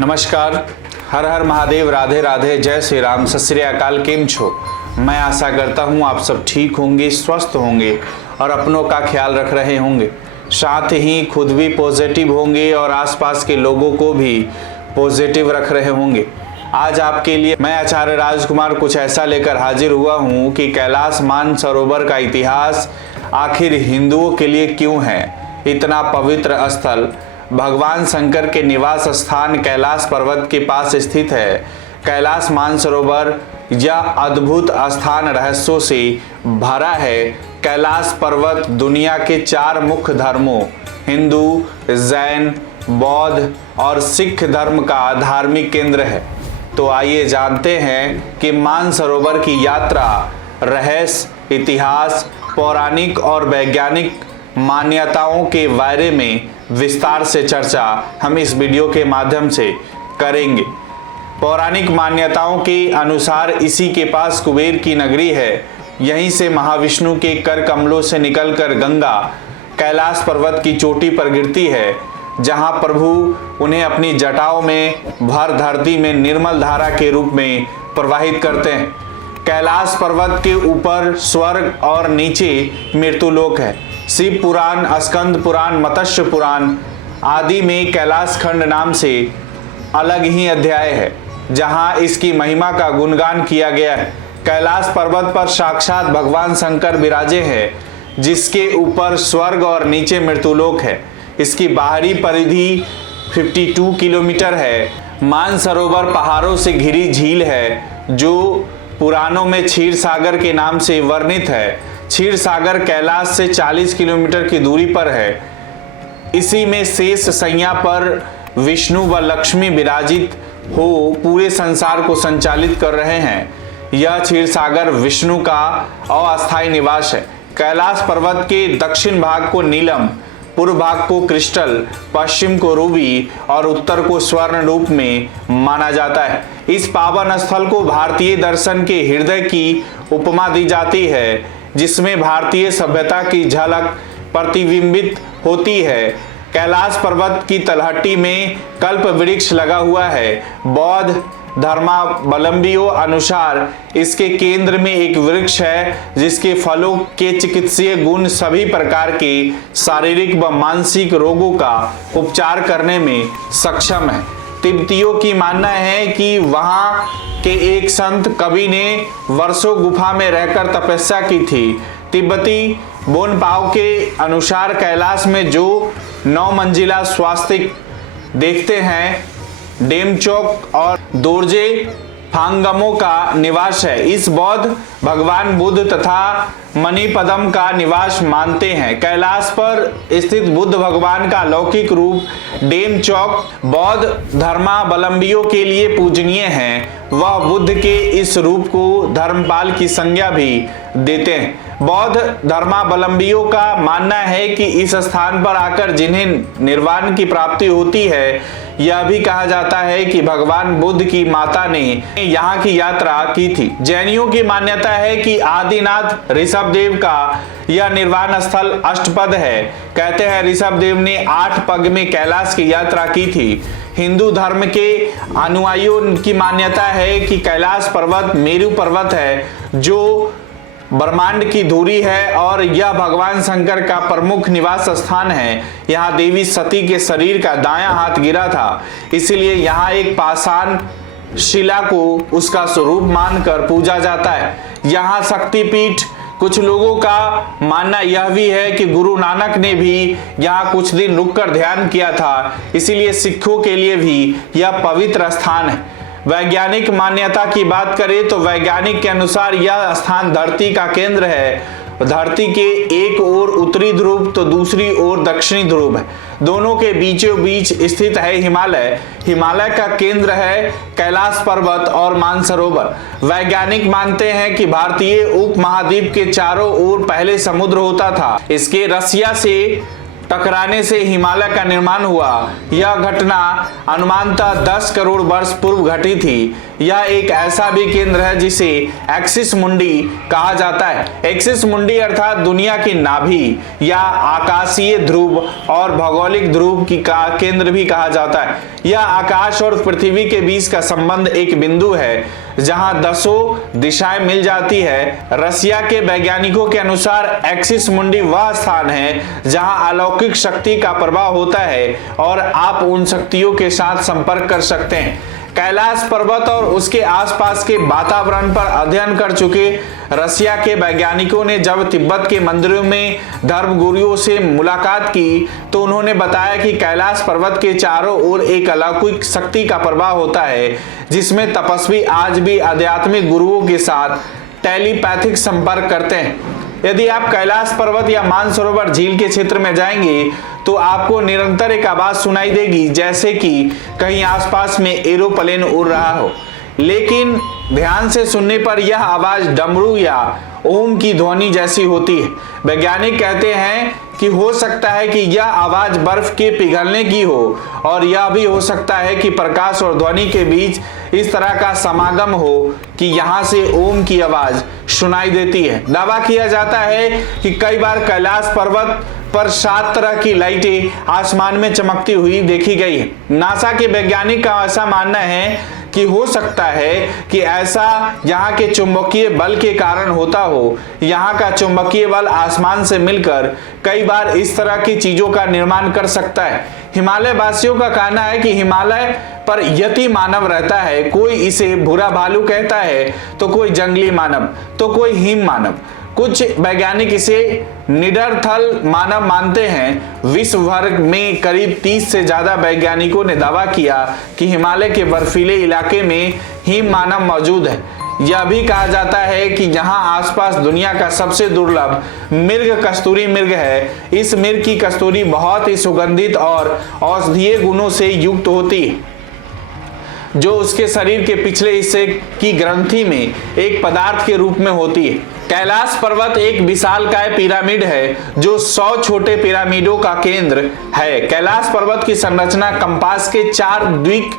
नमस्कार, हर हर महादेव, राधे राधे, जय श्री राम, सत श्री अकाल। केम छो? मैं आशा करता हूँ आप सब ठीक होंगे, स्वस्थ होंगे और अपनों का ख्याल रख रहे होंगे। साथ ही खुद भी पॉजिटिव होंगे और आसपास के लोगों को भी पॉजिटिव रख रहे होंगे। आज आपके लिए मैं आचार्य राजकुमार कुछ ऐसा लेकर हाजिर हुआ हूँ कि कैलाश मानसरोवर का इतिहास आखिर हिंदुओं के लिए क्यों है इतना पवित्र स्थल। भगवान शंकर के निवास स्थान कैलाश पर्वत के पास स्थित है। कैलाश मानसरोवर यह अद्भुत स्थान रहस्यों से भरा है। कैलाश पर्वत दुनिया के 4 मुख्य धर्मों हिंदू, जैन, बौद्ध और सिख धर्म का धार्मिक केंद्र है। तो आइए जानते हैं कि मानसरोवर की यात्रा, रहस्य, इतिहास, पौराणिक और वैज्ञानिक मान्यताओं के बारे में विस्तार से चर्चा हम इस वीडियो के माध्यम से करेंगे। पौराणिक मान्यताओं के अनुसार इसी के पास कुबेर की नगरी है। यहीं से महाविष्णु के कर कमलों से निकलकर गंगा कैलाश पर्वत की चोटी पर गिरती है, जहां प्रभु उन्हें अपनी जटाओं में भर धरती में निर्मल धारा के रूप में प्रवाहित करते हैं। कैलाश पर्वत के ऊपर स्वर्ग और नीचे मृत्युलोक है। शिव पुराण, स्कंद पुराण, मत्स्य पुराण आदि में कैलाश खंड नाम से अलग ही अध्याय है, जहां इसकी महिमा का गुणगान किया गया है। कैलाश पर्वत पर साक्षात भगवान शंकर विराजे हैं, जिसके ऊपर स्वर्ग और नीचे मृत्युलोक है। इसकी बाहरी परिधि 52 किलोमीटर है। मानसरोवर पहाड़ों से घिरी झील है, जो पुराणों में क्षीर सागर के नाम से वर्णित है। क्षीर सागर कैलाश से 40 किलोमीटर की दूरी पर है। इसी में शेष शैया पर विष्णु व लक्ष्मी विराजित हो पूरे संसार को संचालित कर रहे हैं। यह क्षीर सागर विष्णु का अस्थायी निवास है। कैलाश पर्वत के दक्षिण भाग को नीलम, पूर्व भाग को क्रिस्टल, पश्चिम को रूबी और उत्तर को स्वर्ण रूप में माना जाता है। इस पावन स्थल को भारतीय दर्शन के हृदय की उपमा दी जाती है, जिसमें भारतीय सभ्यता की झलक प्रतिबिंबित होती है। कैलाश पर्वत की तलहटी में कल्प वृक्ष लगा हुआ है। बौद्ध धर्मावलंबियों अनुसार इसके केंद्र में एक वृक्ष है, जिसके फलों के चिकित्सीय गुण सभी प्रकार के शारीरिक व मानसिक रोगों का उपचार करने में सक्षम है। तिब्बतियों की मानना है कि वहां के एक संत कवि ने वर्षों गुफा में रहकर तपस्या की थी। तिब्बती बोनपाओ के अनुसार कैलाश में जो 9 मंजिला स्वास्तिक देखते हैं, डेमचोक और दोरजे फांगमों का निवास है। इस बौद्ध भगवान बुद्ध तथा मणिपदम का निवास मानते हैं। कैलाश पर स्थित बुद्ध भगवान का लौकिक रूप डेमचौक बौद्ध धर्मावलंबियों के लिए पूजनीय है। वह बुद्ध के इस रूप को धर्मपाल की संज्ञा भी देते हैं। बौद्ध धर्मावलंबियों का मानना है कि इस स्थान पर आकर जिन्हें निर्वाण की प्राप्ति होती है, यह भी कहा जाता है कि भगवान बुद्ध की माता ने यहाँ की यात्रा की थी। जैनियों की मान्यता है कि आदिनाथ ऋषभदेव का यह निर्वाण स्थल अष्टपद है। कहते हैं ऋषभदेव ने 8 पग में कैलाश की यात्रा की थी। हिंदू धर्म के अनुयायियों की मान्यता है कि कैलाश पर्वत मेरु पर्वत है, जो ब्रह्मांड की धुरी है और यह भगवान शंकर का प्रमुख निवास स्थान है। यहाँ देवी सती के शरीर का दायां हाथ गिरा था, इसलिए यहाँ एक पाषाण शिला को उसका स्वरूप मानकर पूजा जाता है। यहाँ शक्तिपीठ, कुछ लोगों का मानना यह भी है कि गुरु नानक ने भी यहाँ कुछ दिन रुककर ध्यान किया था, इसीलिए सिखों के लिए भी यह पवित्र स्थान है। वैज्ञानिक मान्यता की बात करें तो वैज्ञानिक के अनुसार यह स्थान धरती का केंद्र है। धरती के एक ओर उत्तरी ध्रुव तो दूसरी ओर दक्षिणी ध्रुव है। दोनों के बीचों बीच स्थित है हिमालय। हिमालय का केंद्र है कैलाश पर्वत और मानसरोवर। वैज्ञानिक मानते हैं कि भारतीय उपमहाद्वीप के चारों ओर पहले समुद्र होता था। इसके रसिया से टकराने से हिमालय का निर्माण हुआ। यह घटना अनुमानतः 10 करोड़ वर्ष पूर्व घटी थी। यह एक ऐसा भी केंद्र है जिसे एक्सिस मुंडी कहा जाता है। एक्सिस मुंडी अर्थात दुनिया की नाभि या आकाशीय ध्रुव और भौगोलिक ध्रुव की का केंद्र भी कहा जाता है। यह आकाश और पृथ्वी के बीच का संबंध एक बिंदु है जहां 10 दिशाएं मिल जाती है। रसिया के वैज्ञानिकों के अनुसार एक्सिस मुंडी वह स्थान है जहां अलौकिक शक्ति का प्रभाव होता है और आप उन शक्तियों के साथ संपर्क कर सकते हैं। कैलाश पर्वत और उसके आसपास के वातावरण पर अध्ययन कर चुके रसिया के वैज्ञानिकों ने जब तिब्बत के मंदिरों में धर्मगुरुओं से मुलाकात की तो उन्होंने बताया कि कैलाश पर्वत के चारों ओर एक अलौकिक शक्ति का प्रभाव होता है जिसमें तपस्वी आज भी आध्यात्मिक गुरुओं के साथ टेलीपैथिक संपर्क करते हैं। यदि आप कैलाश पर्वत या मानसरोवर झील के क्षेत्र में जाएंगे तो आपको निरंतर एक आवाज सुनाई देगी जैसे कि कहीं आसपास में एरोप्लेन उड़ रहा हो, लेकिन ध्यान से सुनने पर यह आवाज डमरू या ओम की ध्वनि जैसी होती है। वैज्ञानिक कहते हैं कि हो सकता है कि यह आवाज बर्फ के पिघलने की हो और यह भी हो सकता है कि प्रकाश और ध्वनि के बीच इस तरह का समागम हो कि यहां से ओम की आवाज सुनाई देती है। दावा किया जाता है कि कई बार कैलाश पर्वत पर 7 तरह की लाइटें आसमान में चमकती हुई देखी गई है। नासा के वैज्ञानिक का ऐसा मानना है कि हो सकता है कि ऐसा यहाँ के चुंबकीय बल के कारण होता हो। यहाँ का चुंबकीय बल आसमान से मिलकर कई बार इस तरह की चीजों का निर्माण कर सकता है। हिमालय वासियों का कहना है कि हिमालय पर यति मानव रहता है। कोई इसे भूरा भालू कहता है तो कोई जंगली मानव तो कोई हिम मानव। कुछ वैज्ञानिक इसे निडरथल मानव मानते हैं। विश्व भर में करीब 30 से ज्यादा वैज्ञानिकों ने दावा किया कि हिमालय के बर्फीले इलाके में हिम मानव मौजूद है। यह भी कहा जाता है कि यहाँ आसपास दुनिया का सबसे दुर्लभ मृग कस्तूरी मृग है। इस मृग की कस्तूरी बहुत ही सुगंधित और औषधीय गुणों से युक्त होती है जो उसके शरीर के पिछले हिस्से की ग्रंथि में एक पदार्थ के रूप में होती है। कैलाश पर्वत एक विशालकाय पिरामिड है जो 100 छोटे पिरामिडों का केंद्र है। कैलाश पर्वत की संरचना कंपास के 4 द्वीप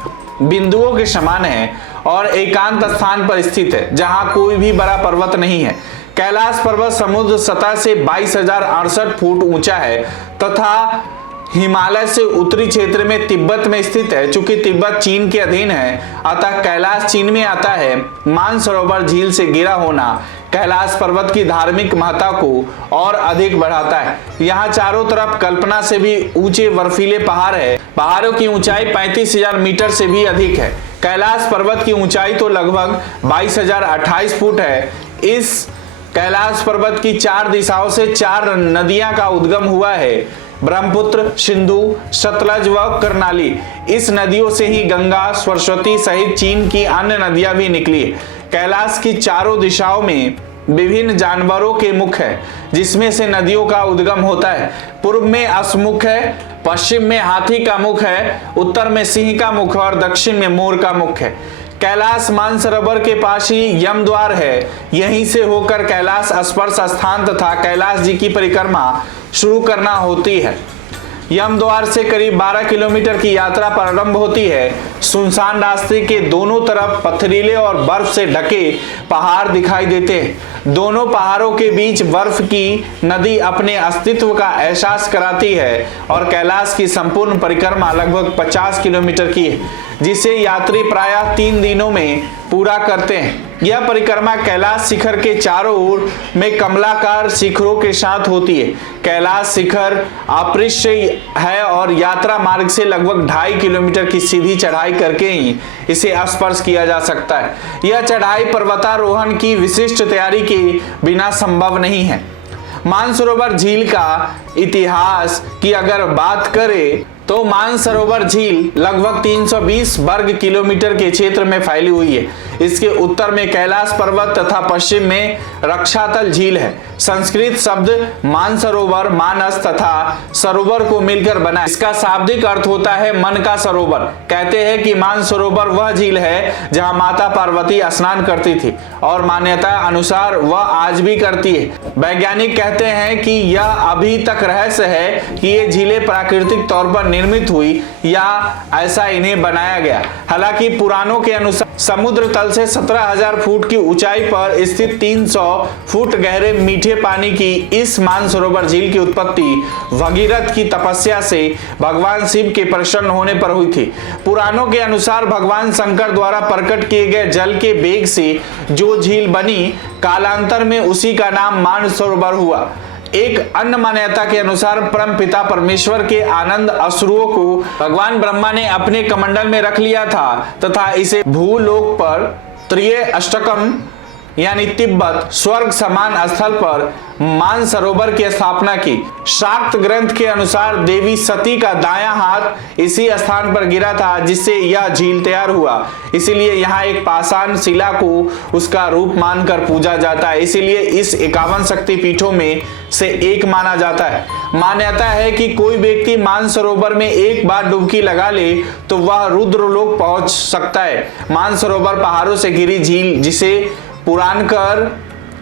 बिंदुओं के समान है और एकांत स्थान पर स्थित है जहां कोई भी बड़ा पर्वत नहीं है। कैलाश पर्वत समुद्र सतह से 22,068 फुट ऊंचा है तथा हिमालय से उत्तरी क्षेत्र में तिब्बत में स्थित है। चूंकि तिब्बत चीन के अधीन है अतः कैलाश चीन में आता है। मानसरोवर झील से घिरा होना कैलाश पर्वत की धार्मिक महत्ता को और अधिक बढ़ाता है। यहाँ चारों तरफ कल्पना से भी ऊंचे बर्फीले पहाड़ है। पहाड़ों की ऊंचाई 35,000 मीटर से भी अधिक है। कैलाश पर्वत की ऊंचाई तो लगभग 22,028 फुट है। इस कैलाश पर्वत की 4 दिशाओं से 4 नदियां का उद्गम हुआ है, ब्रह्मपुत्र, सिंधु, सतलज व करनाली। इस नदियों से ही गंगा, सरस्वती सहित चीन की अन्य नदियां भी निकली। कैलाश की चारों दिशाओं में विभिन्न जानवरों के मुख है जिसमें से नदियों का उद्गम होता है। पूर्व में अश्वमुख है, पश्चिम में हाथी का मुख है, उत्तर में सिंह का मुख और दक्षिण में मोर का मुख है। कैलाश मानसरोवर के पास ही यम द्वार है। यहीं से होकर कैलाश स्पर्श स्थान तथा कैलाश जी की परिक्रमा शुरू करना होती है। यम द्वार से करीब 12 किलोमीटर की यात्रा प्रारंभ होती है। सुनसान रास्ते के दोनों तरफ पथरीले और बर्फ से ढके पहाड़ दिखाई देते हैं। दोनों पहाड़ों के बीच बर्फ की नदी अपने अस्तित्व का एहसास कराती है और कैलाश की संपूर्ण परिक्रमा लगभग 50 किलोमीटर की है जिसे यात्री प्रायः 3 दिनों में पूरा करते हैं। यह परिक्रमा कैलाश शिखर के चारों ओर में कमलाकार शिखरों के साथ होती है। कैलाश शिखर अपृष्य है और यात्रा मार्ग से लगभग 2.5 किलोमीटर की सीधी चढ़ाई करके ही इसे स्पर्श किया जा सकता है। यह चढ़ाई पर्वतारोहण की विशिष्ट तैयारी के बिना संभव नहीं है। मानसरोवर झील का इतिहास की अगर बात करें तो मानसरोवर झील लगभग 320 वर्ग किलोमीटर के क्षेत्र में फैली हुई है। इसके उत्तर में कैलाश पर्वत तथा पश्चिम में रक्षातल झील है। संस्कृत शब्द मानसरोवर मानस तथा सरोवर को मिलकर बना। इसका शाब्दिक अर्थ होता है मन का सरोवर। कहते हैं कि मानसरोवर वह झील है जहां माता पार्वती स्नान करती थी और मान्यता अनुसार वह आज भी करती है। वैज्ञानिक कहते हैं कि यह अभी तक रहस्य है कि ये झीलें प्राकृतिक तौर पर निर्मित हुई या ऐसा इन्हें बनाया गया। हालांकि पुराणों के अनुसार समुद्र तल से 17,000 फुट की ऊंचाई पर स्थित 300 फुट गहरे मीठे पानी की इस मानसरोवर झील की उत्पत्ति भगीरथ की तपस्या से भगवान शिव के प्रसन्न होने पर हुई थी। पुराणों के अनुसार भगवान शंकर द्वारा प्रकट किए गए जल के वेग से जो झील बनी, कालांतर में उसी का नाम मानसरोवर हुआ। एक अन्य मान्यता के अनुसार परम पिता परमेश्वर के आनंद अश्रुओं को भगवान ब्रह्मा ने अपने कमंडल में रख लिया था तथा इसे भूलोक पर त्रिय अष्टकम यानी तिब्बत स्वर्ग समान स्थल पर मानसरोवर की स्थापना की। शाक्त ग्रंथ के अनुसार देवी सती का दायां हाथ इसी स्थान पर गिरा था जिससे यह झील तैयार हुआ। इसीलिए यहाँ एक पाषाण शिला को उसका रूप मानकर पूजा जाता है। इसीलिए इस 51 शक्ति पीठों में से एक माना जाता है। मान्यता है कि कोई व्यक्ति मानसरोवर में एक बार डुबकी लगा ले तो वह रुद्रलोक पहुंच सकता है। मानसरोवर पहाड़ों से घिरी झील जिसे पुराणकर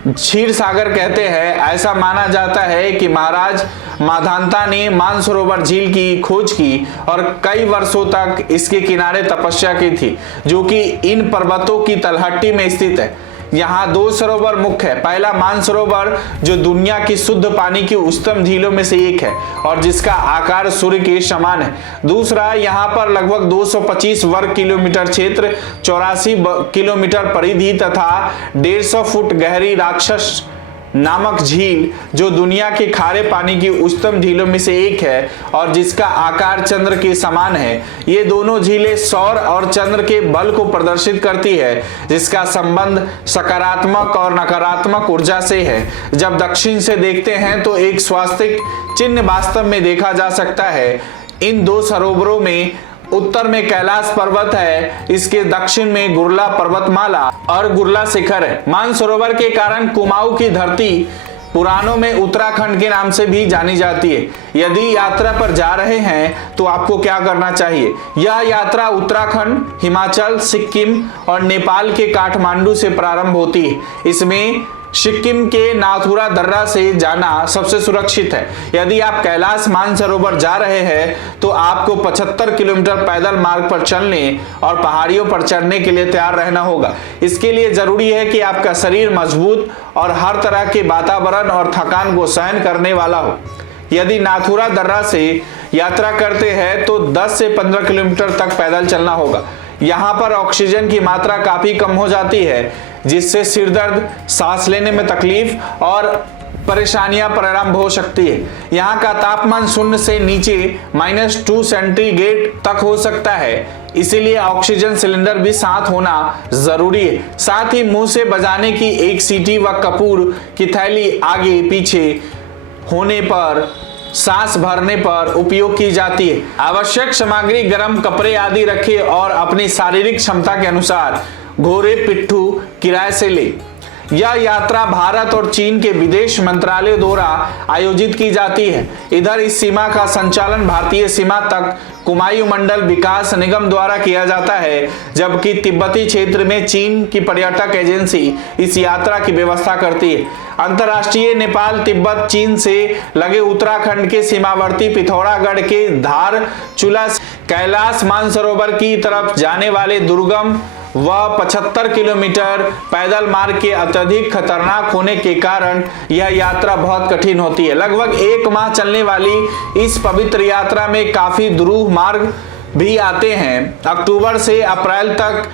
क्षीर सागर कहते हैं। ऐसा माना जाता है कि महाराज माधांता ने मानसरोवर झील की खोज की और कई वर्षों तक इसके किनारे तपस्या की थी, जो कि इन पर्वतों की तलहटी में स्थित है। यहाँ 2 सरोवर मुख्य है। पहला मानसरोवर जो दुनिया की शुद्ध पानी की उच्चतम झीलों में से एक है और जिसका आकार सूर्य के समान है। दूसरा, यहाँ पर लगभग 225 वर्ग किलोमीटर क्षेत्र, 84 किलोमीटर परिधि तथा 150 फुट गहरी राक्षस नामक झील जो दुनिया के खारे पानी की उच्चतम झीलों में से एक है और जिसका आकार चंद्र के समान है। ये दोनों झीलें सौर और चंद्र के बल को प्रदर्शित करती है, जिसका संबंध सकारात्मक और नकारात्मक ऊर्जा से है। जब दक्षिण से देखते हैं तो एक स्वास्तिक चिन्ह वास्तव में देखा जा सकता है। इन 2 सरोवरों में उत्तर में कैलाश पर्वत है, इसके दक्षिण में गुरला पर्वतमाला और गुरला शिखर है। मानसरोवर के कारण कुमाऊं की धरती पुराणों में उत्तराखंड के नाम से भी जानी जाती है। यदि यात्रा पर जा रहे हैं तो आपको क्या करना चाहिए? यह यात्रा उत्तराखंड, हिमाचल, सिक्किम और नेपाल के काठमांडू से प्रारंभ होती है। इसमें सिक्किम के नाथुला दर्रा से जाना सबसे सुरक्षित है। यदि आप कैलाश मानसरोवर जा रहे हैं तो आपको 75 किलोमीटर पैदल मार्ग पर चलने और पहाड़ियों पर चढ़ने के लिए तैयार रहना होगा। इसके लिए जरूरी है कि आपका शरीर मजबूत और हर तरह के वातावरण और थकान को सहन करने वाला हो। यदि नाथुला दर्रा से यात्रा करते हैं तो 10 से 15 किलोमीटर तक पैदल चलना होगा। यहाँ पर ऑक्सीजन की मात्रा काफी कम हो जाती है, जिससे सिर दर्द, सांस लेने में तकलीफ और परेशानियां प्रारंभ हो सकती है। यहाँ का तापमान 0 से नीचे -2 सेंटीग्रेड तक हो सकता है, इसीलिए ऑक्सीजन सिलेंडर भी साथ होना जरूरी है। साथ ही मुंह से बजाने की एक सीटी व कपूर की थैली आगे पीछे होने पर सांस भरने पर उपयोग की जाती है। आवश्यक सामग्री, गर्म कपड़े आदि रखें और अपनी शारीरिक क्षमता के अनुसार घोड़े पिट्ठू किराए से ले। यह यात्रा भारत और चीन के विदेश मंत्रालय द्वारा आयोजित की जाती है। इधर इस सीमा का संचालन भारतीय सीमा तक कुमाऊं मंडल विकास निगम द्वारा किया जाता है, जबकि तिब्बती क्षेत्र में चीन की पर्यटक एजेंसी इस यात्रा की व्यवस्था करती है। अंतर्राष्ट्रीय नेपाल तिब्बत चीन से लगे उत्तराखंड के सीमावर्ती पिथौरागढ़ के धारचूला कैलाश मानसरोवर की तरफ जाने वाले दुर्गम वह 75 किलोमीटर पैदल मार्ग के अत्यधिक खतरनाक होने के कारण यह यात्रा बहुत कठिन होती है। लगभग 1 माह चलने वाली इस पवित्र यात्रा में काफी दुरूह मार्ग भी आते हैं। अक्टूबर से अप्रैल तक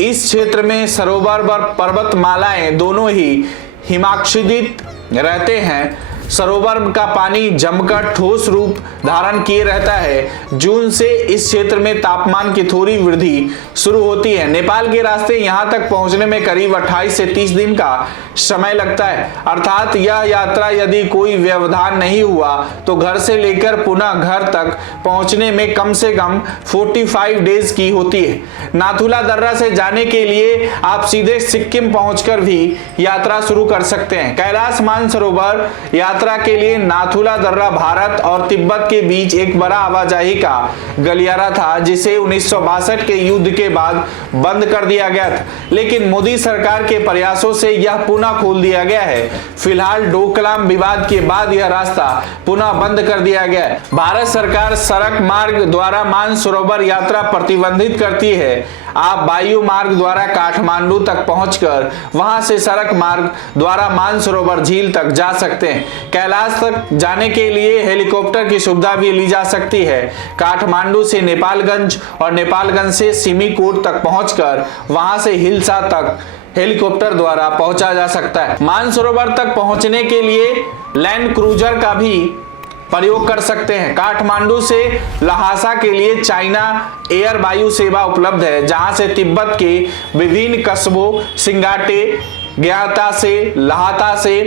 इस क्षेत्र में सरोवर व पर्वतमालाएं दोनों ही हिमाच्छादित रहते हैं। सरोवर का पानी जमकर ठोस रूप धारण किए रहता है। जून से इस क्षेत्र में तापमान की थोड़ी वृद्धि शुरू होती है। नेपाल के रास्ते यहां तक पहुंचने में करीब 28 से 30 दिन का समय लगता है, अर्थात यह यात्रा यदि कोई व्यवधान नहीं हुआ तो घर से लेकर पुनः घर तक पहुंचने में कम से कम 45 डेज की होती है। नाथुला दर्रा से जाने के लिए आप सीधे सिक्किम पहुंचकर भी यात्रा शुरू कर सकते हैं। कैलाश मानसरोवर यात्रा के लिए नाथुला दर्रा भारत और तिब्बत के बीच एक बड़ा आवाजाही का गलियारा था, जिसे 1962 के युद्ध के बाद बंद कर दिया गया था, लेकिन मोदी सरकार के प्रयासों से यह पुनः खोल दिया गया है। फिलहाल डोकलाम विवाद के बाद यह रास्ता पुनः बंद कर दिया गया है। भारत सरकार सड़क मार्ग द्वारा मानसरोवर यात्रा प्रतिबंधित करती है। आप वायु मार्ग द्वारा काठमांडू तक पहुंचकर वहां से सड़क मार्ग द्वारा मानसरोवर झील तक जा सकते हैं। कैलाश तक जाने के लिए हेलीकॉप्टर की सुविधा भी ली जा सकती है। काठमांडू से नेपालगंज और नेपालगंज से सिमिकोट तक पहुंचकर वहां से हिल्सा तक हेलीकॉप्टर द्वारा पहुंचा जा सकता है। मानसरोवर तक पहुंचने के लिए लैंड क्रूजर का भी प्रयोग कर सकते हैं। काठमांडू से लहासा के लिए चाइना एयर वायु सेवा उपलब्ध है, जहां से तिब्बत के विभिन्न कस्बों सिंगाटे, ग्याता से, लहाता से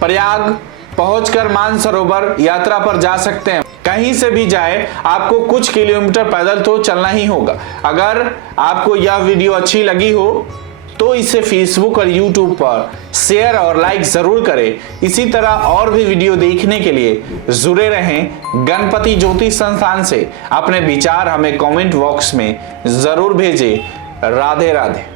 प्रयाग पहुंचकर मानसरोवर यात्रा पर जा सकते हैं। कहीं से भी जाए आपको कुछ किलोमीटर पैदल तो चलना ही होगा। अगर आपको यह वीडियो अच्छी लगी हो तो इसे फेसबुक और यूट्यूब पर शेयर और लाइक जरूर करें। इसी तरह और भी वीडियो देखने के लिए जुड़े रहें गणपति ज्योतिष संस्थान से। अपने विचार हमें कमेंट बॉक्स में जरूर भेजें। राधे राधे।